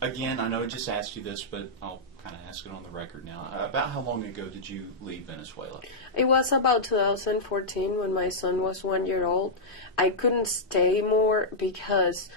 Again, I know I just asked you this, but I'll kind of ask it on the record now. About how long ago did you leave Venezuela? It was about 2014 when my son was 1 year old. I couldn't stay more because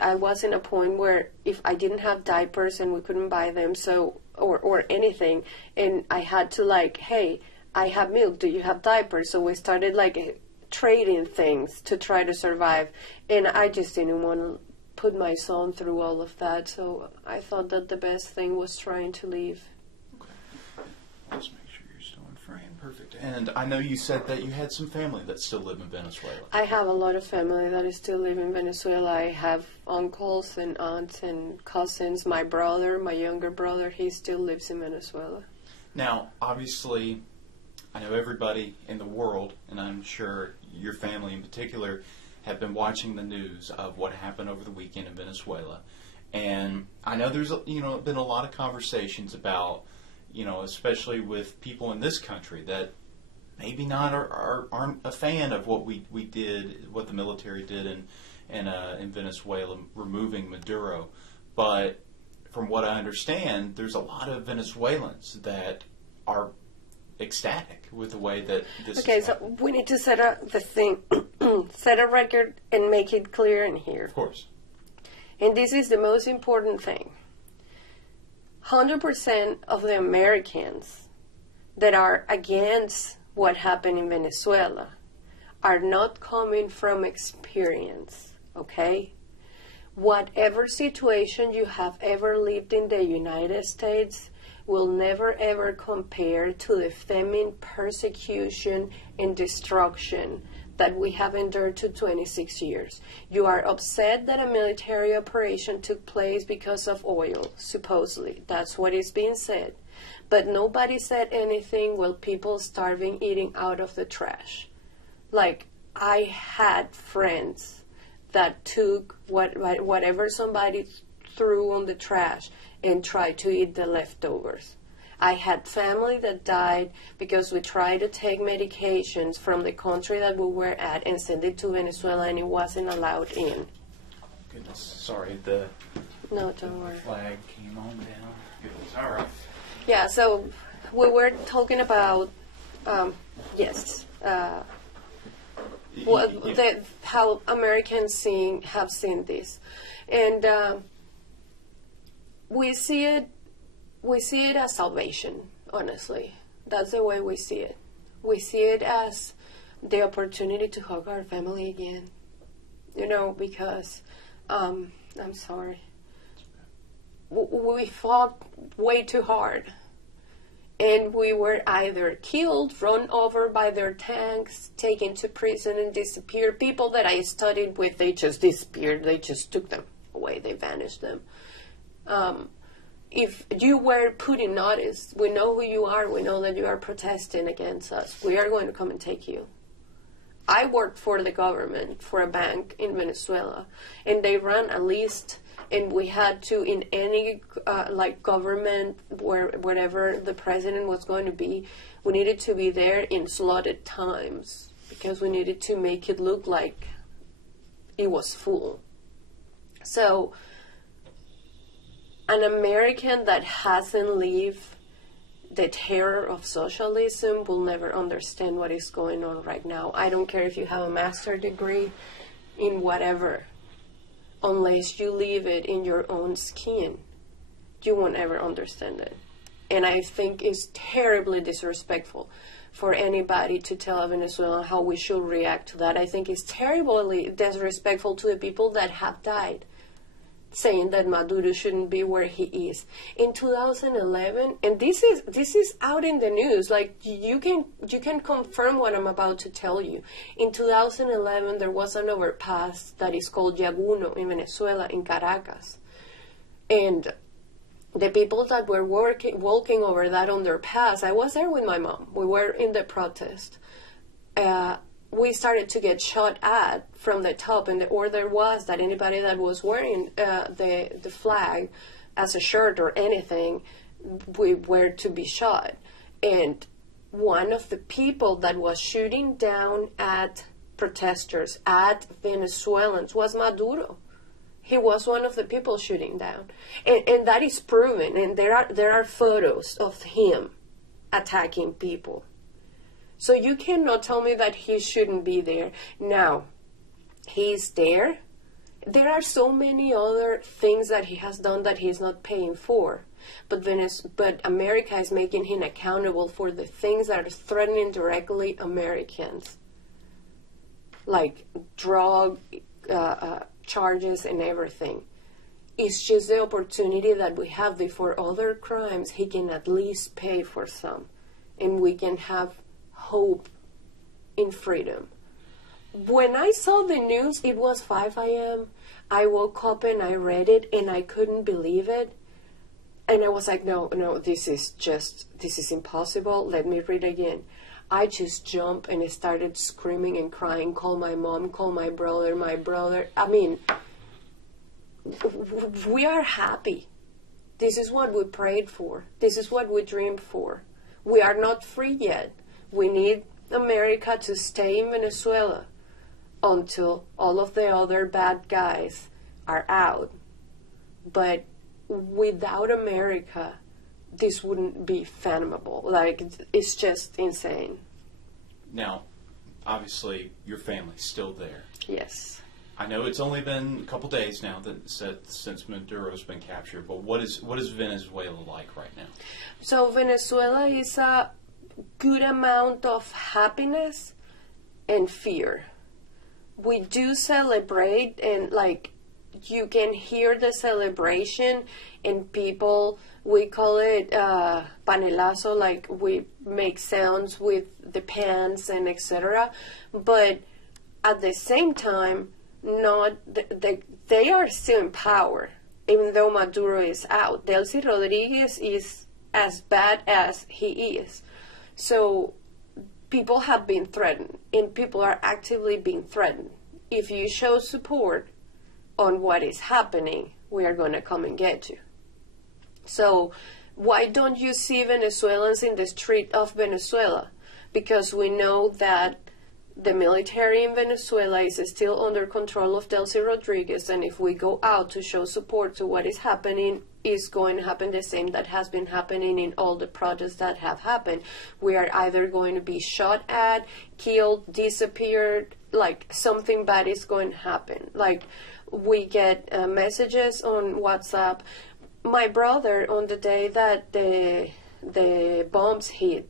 I was in a point where if I didn't have diapers and we couldn't buy them, so or anything, and I had to like, hey, I have milk, do you have diapers? So we started like trading things to try to survive, and I just didn't want to put my son through all of that, so I thought that the best thing was trying to leave. Okay. Let's make sure you're still in frame. Perfect. And I know you said that you had some family that still live in Venezuela. I have a lot of family that is still live in Venezuela. I have uncles and aunts and cousins. My brother, my younger brother, he still lives in Venezuela. Now, obviously, I know everybody in the world, and I'm sure your family in particular, have been watching the news of what happened over the weekend in Venezuela. And I know there's been a lot of conversations about, especially with people in this country that maybe not aren't a fan of what we did, what the military did in Venezuela, removing Maduro. But from what I understand, there's a lot of Venezuelans that are ecstatic with the way that this Okay, so we need to set a record and make it clear in here. Of course. And this is the most important thing. 100% of the Americans that are against what happened in Venezuela are not coming from experience, okay? Whatever situation you have ever lived in the United States will never ever compare to the famine, persecution, and destruction that we have endured to 26 years. You are upset that a military operation took place because of oil, supposedly. That's what is being said. But nobody said anything while people starving, eating out of the trash. Like, I had friends that took whatever somebody threw on the trash and tried to eat the leftovers. I had family that died because we tried to take medications from the country that we were at and send it to Venezuela, and it wasn't allowed in. Goodness, sorry, the don't worry. Flag came on down. Goodness, all right. Yeah, so we were talking about how Americans have seen this, and we see it as salvation. Honestly, that's the way we see it. We see it as the opportunity to hug our family again. Because I'm sorry, we fought way too hard. And we were either killed, run over by their tanks, taken to prison and disappeared. People that I studied with, they just disappeared. They just took them away. They vanished them. If you were put in notice, we know who you are. We know that you are protesting against us. We are going to come and take you. I worked for the government, for a bank in Venezuela, and they ran a list. And we had to, in any government, wherever the president was going to be, we needed to be there in slotted times because we needed to make it look like it was full. So, an American that hasn't lived the terror of socialism will never understand what is going on right now. I don't care if you have a master's degree in whatever. Unless you live it in your own skin, you won't ever understand it. And I think it's terribly disrespectful for anybody to tell a Venezuelan how we should react to that. I think it's terribly disrespectful to the people that have died, saying that Maduro shouldn't be where he is. In 2011, and this is out in the news, like you can confirm what I'm about to tell you. In 2011, there was an overpass that is called Yaguno in Venezuela, in Caracas. And the people that were walking over that underpass, I was there with my mom. We were in the protest. We started to get shot at from the top, and the order was that anybody that was wearing the flag as a shirt or anything, we were to be shot. And one of the people that was shooting down at protesters, at Venezuelans, was Maduro. He was one of the people shooting down. And that is proven. And there are photos of him attacking people. So you cannot tell me that he shouldn't be there. Now, he's there. There are so many other things that he has done that he's not paying for. But America is making him accountable for the things that are threatening directly Americans. Like drug charges and everything. It's just the opportunity that we have before other crimes. He can at least pay for some. And we can have hope in freedom. When I saw the news, it was 5 a.m. I woke up and I read it and I couldn't believe it. And I was like, no, this is impossible. Let me read again. I just jumped and I started screaming and crying, call my mom, call my brother. I mean, we are happy. This is what we prayed for. This is what we dreamed for. We are not free yet. We need America to stay in Venezuela until all of the other bad guys are out. But without America, this wouldn't be fathomable. Like, it's just insane. Now, obviously, your family's still there. Yes. I know it's only been a couple days now since Maduro's been captured, but what is Venezuela like right now? So Venezuela is a good amount of happiness and fear. We do celebrate, and like you can hear the celebration, and people, we call it panelazo, like we make sounds with the pans and etc. But at the same time, they are still in power, even though Maduro is out. Delcy Rodriguez is as bad as he is. So people have been threatened, and people are actively being threatened. If you show support on what is happening, we are going to come and get you. So why don't you see Venezuelans in the street of Venezuela? Because we know that the military in Venezuela is still under control of Delcy Rodriguez, and if we go out to show support to what is happening, is going to happen the same that has been happening in all the protests that have happened. We are either going to be shot at, killed, disappeared, like something bad is going to happen. Like we get messages on WhatsApp. My brother, on the day that the bombs hit,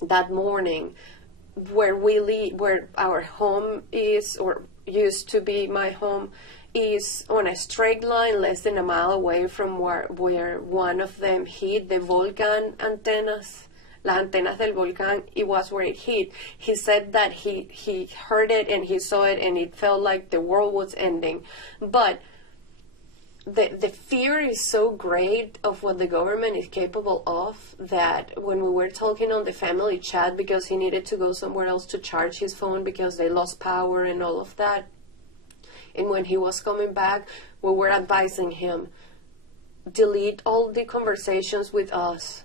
that morning, where we live, where our home is, or used to be my home, is on a straight line less than a mile away from where one of them hit, the volcan antennas, las antenas del volcán. It was where it hit. He said that he heard it and he saw it and it felt like the world was ending. But the fear is so great of what the government is capable of that when we were talking on the family chat, because he needed to go somewhere else to charge his phone because they lost power and all of that, and when he was coming back, we were advising him, delete all the conversations with us,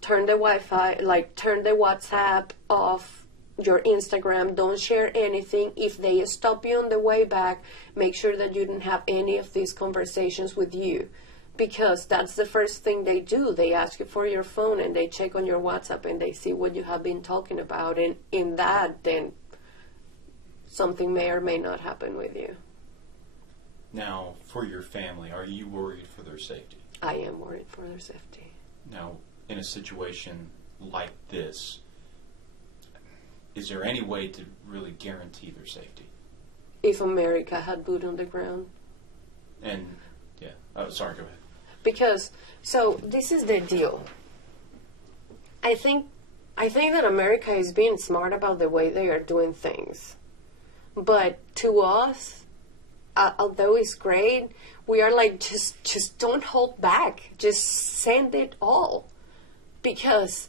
turn the Wi-Fi, like turn the WhatsApp off, your Instagram, don't share anything. If they stop you on the way back, make sure that you didn't have any of these conversations with you, because that's the first thing they do. They ask you for your phone and they check on your WhatsApp and they see what you have been talking about, and in that, then something may or may not happen with you. Now, for your family, are you worried for their safety? I am worried for their safety. Now, in a situation like this, is there any way to really guarantee their safety? If America had boot on the ground. And, yeah. Oh, sorry, go ahead. Because, so, this is the deal. I think that America is being smart about the way they are doing things. But to us, although it's great, we are like, just don't hold back. Just send it all. Because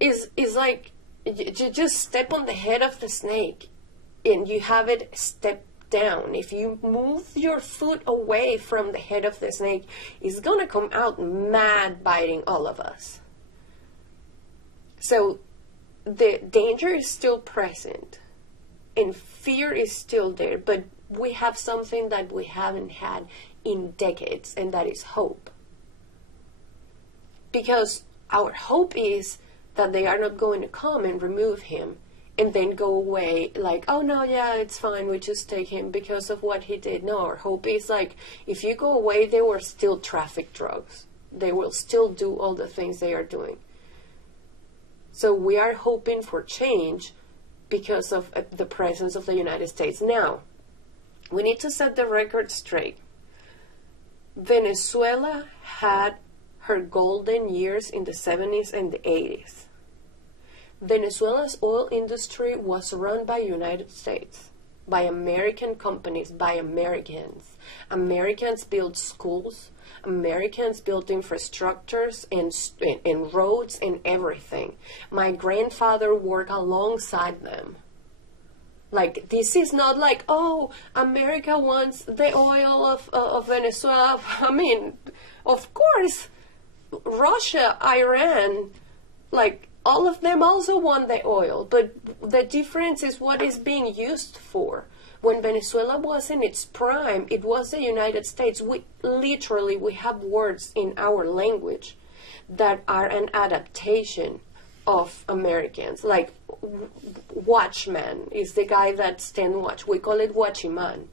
it's like, you just step on the head of the snake and you have it step down. If you move your foot away from the head of the snake, it's going to come out mad, biting all of us. So the danger is still present and fear is still there, but we have something that we haven't had in decades, and that is hope. Because our hope is that they are not going to come and remove him and then go away like, oh no, yeah, it's fine, we just take him because of what he did. No, our hope is like, if you go away, they will still traffic drugs. They will still do all the things they are doing. So we are hoping for change because of the presence of the United States. Now, we need to set the record straight. Venezuela had her golden years in the 70s and the 80s. Venezuela's oil industry was run by United States, by American companies, by Americans. Americans built schools, Americans built infrastructures and roads and everything. My grandfather worked alongside them. Like, this is not like, oh, America wants the oil of Venezuela. I mean, of course, Russia, Iran, like, all of them also want the oil, but the difference is what is being used for. When Venezuela was in its prime, it was the United States. We have words in our language that are an adaptation of Americans. Like, watchman is the guy that stand watch. We call it watchman.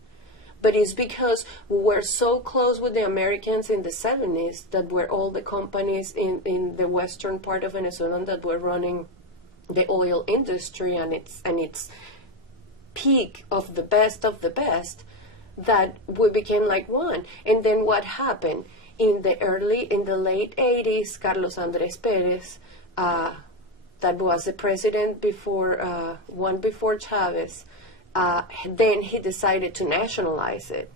But it's because we were so close with the Americans in the 70s that were all the companies in the western part of Venezuela that were running the oil industry and its peak of the best that we became like one. And then what happened? In the late 80s, Carlos Andrés Pérez, that was the president before Chavez, then he decided to nationalize it.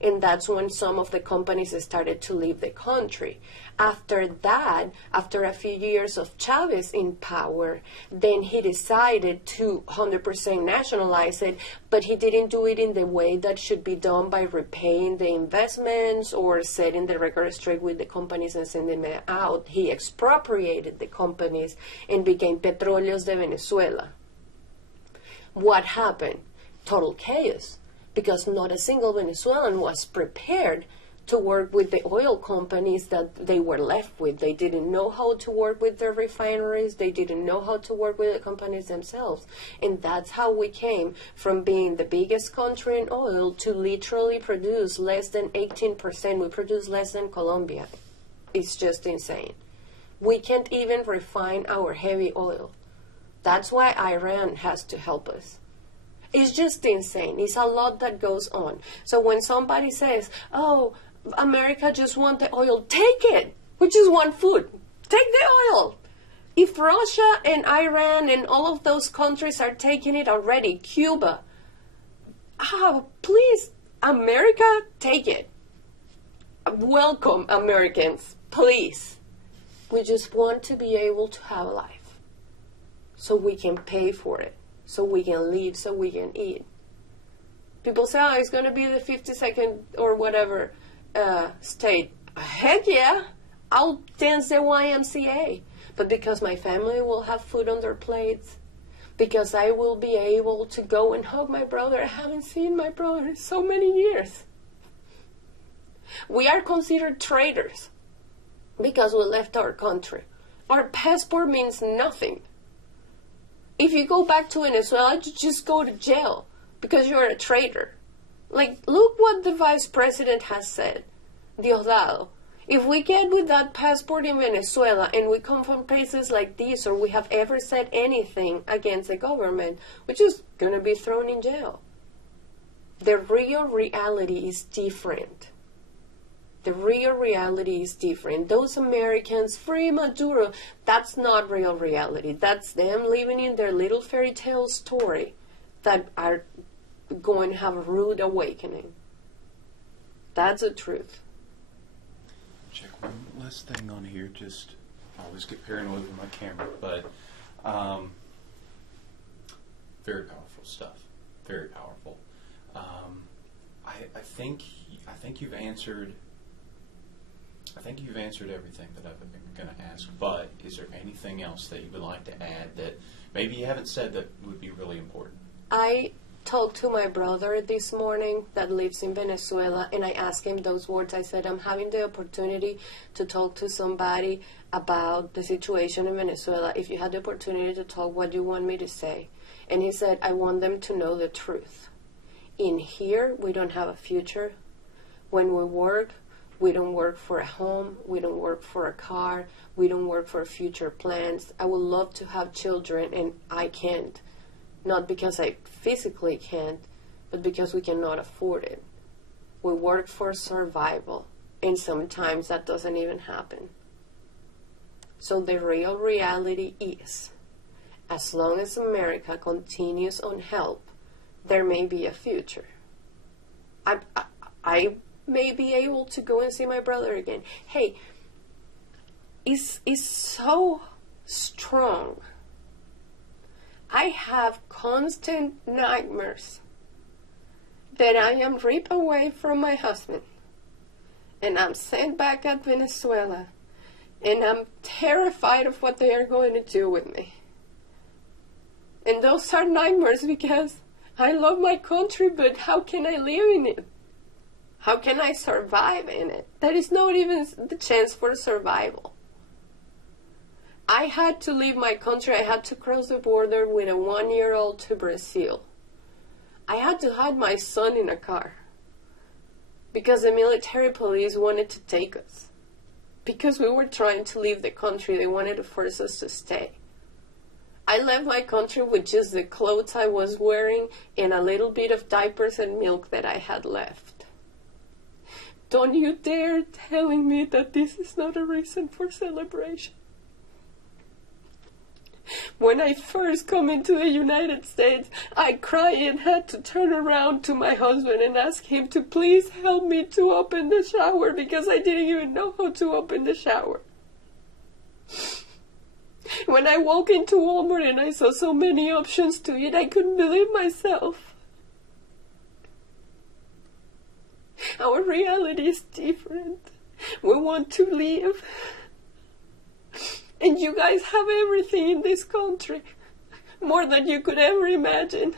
And that's when some of the companies started to leave the country. After that, after a few years of Chavez in power, then he decided to 100% nationalize it, but he didn't do it in the way that should be done by repaying the investments or setting the record straight with the companies and sending them out. He expropriated the companies and became Petróleos de Venezuela. What happened? Total chaos, because not a single Venezuelan was prepared to work with the oil companies that they were left with. They didn't know how to work with their refineries. They didn't know how to work with the companies themselves. And that's how we came from being the biggest country in oil to literally produce less than 18%. We produce less than Colombia. It's just insane. We can't even refine our heavy oil. That's why Iran has to help us. It's just insane. It's a lot that goes on. So when somebody says, oh, America just wants the oil, take it. We just want food. Take the oil. If Russia and Iran and all of those countries are taking it already, Cuba, please, America, take it. Welcome, Americans, please. We just want to be able to have a life so we can pay for it, so we can live, so we can eat. People say, oh, it's going to be the 52nd or whatever state. Heck yeah, I'll dance the YMCA. But because my family will have food on their plates, because I will be able to go and hug my brother. I haven't seen my brother in so many years. We are considered traitors because we left our country. Our passport means nothing. If you go back to Venezuela, you just go to jail because you're a traitor. Like, look what the vice president has said, Diosdado. If we get with that passport in Venezuela and we come from places like this, or we have ever said anything against the government, we're just going to be thrown in jail. The real reality is different. The real reality is different. Those Americans, free Maduro, that's not real reality. That's them living in their little fairy tale story that are going to have a rude awakening. That's the truth. Check one last thing on here. Just, I always get paranoid with my camera, but very powerful stuff. Very powerful. I think you've answered. I think you've answered everything that I've been going to ask. But is there anything else that you would like to add that maybe you haven't said that would be really important? I talked to my brother this morning that lives in Venezuela, and I asked him those words. I said, I'm having the opportunity to talk to somebody about the situation in Venezuela. If you had the opportunity to talk, what do you want me to say? And he said, I want them to know the truth. In here, we don't have a future. When we work, we don't work for a home. We don't work for a car. We don't work for future plans. I would love to have children, and I can't. Not because I physically can't, but because we cannot afford it. We work for survival, and sometimes that doesn't even happen. So the real reality is, as long as America continues on help, there may be a future. I may be able to go and see my brother again. Hey, it's so strong. I have constant nightmares that I am ripped away from my husband and I'm sent back at Venezuela, and I'm terrified of what they are going to do with me. And those are nightmares because I love my country, but how can I live in it? How can I survive in it? There is not even the chance for survival. I had to leave my country. I had to cross the border with a 1-year-old to Brazil. I had to hide my son in a car because the military police wanted to take us. Because we were trying to leave the country, they wanted to force us to stay. I left my country with just the clothes I was wearing and a little bit of diapers and milk that I had left. Don't you dare telling me that this is not a reason for celebration. When I first come into the United States, I cried and had to turn around to my husband and ask him to please help me to open the shower because I didn't even know how to open the shower. When I walked into Walmart and I saw so many options to eat, I couldn't believe myself. Our reality is different. We want to live. And you guys have everything in this country, more than you could ever imagine.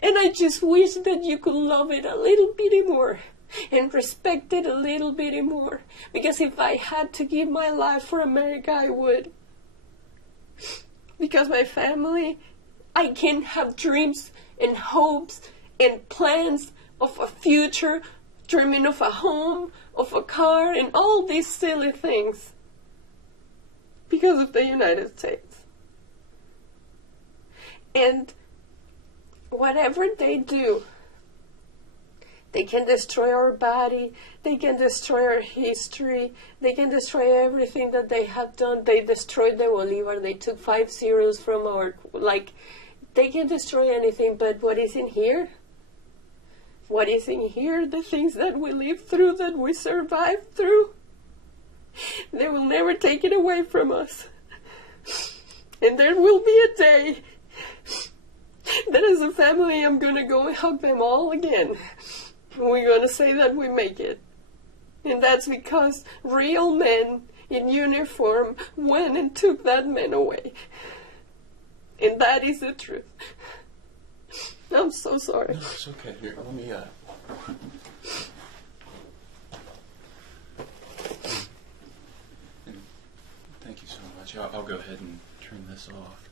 And I just wish that you could love it a little bit more and respect it a little bit more. Because if I had to give my life for America, I would. Because my family, I can have dreams and hopes and plans of a future, dreaming of a home, of a car, and all these silly things. Because of the United States. And whatever they do, they can destroy our body, they can destroy our history, they can destroy everything that they have done. They destroyed the Bolivar, they took 5 zeros from our, they can destroy anything, but what is in here? What is in here? The things that we lived through, that we survived through. They will never take it away from us. And there will be a day that as a family I'm going to go and hug them all again. We're going to say that we make it. And that's because real men in uniform went and took that man away. And that is the truth. I'm so sorry. No, it's okay. Here, let me, Thank you so much. I'll go ahead and turn this off.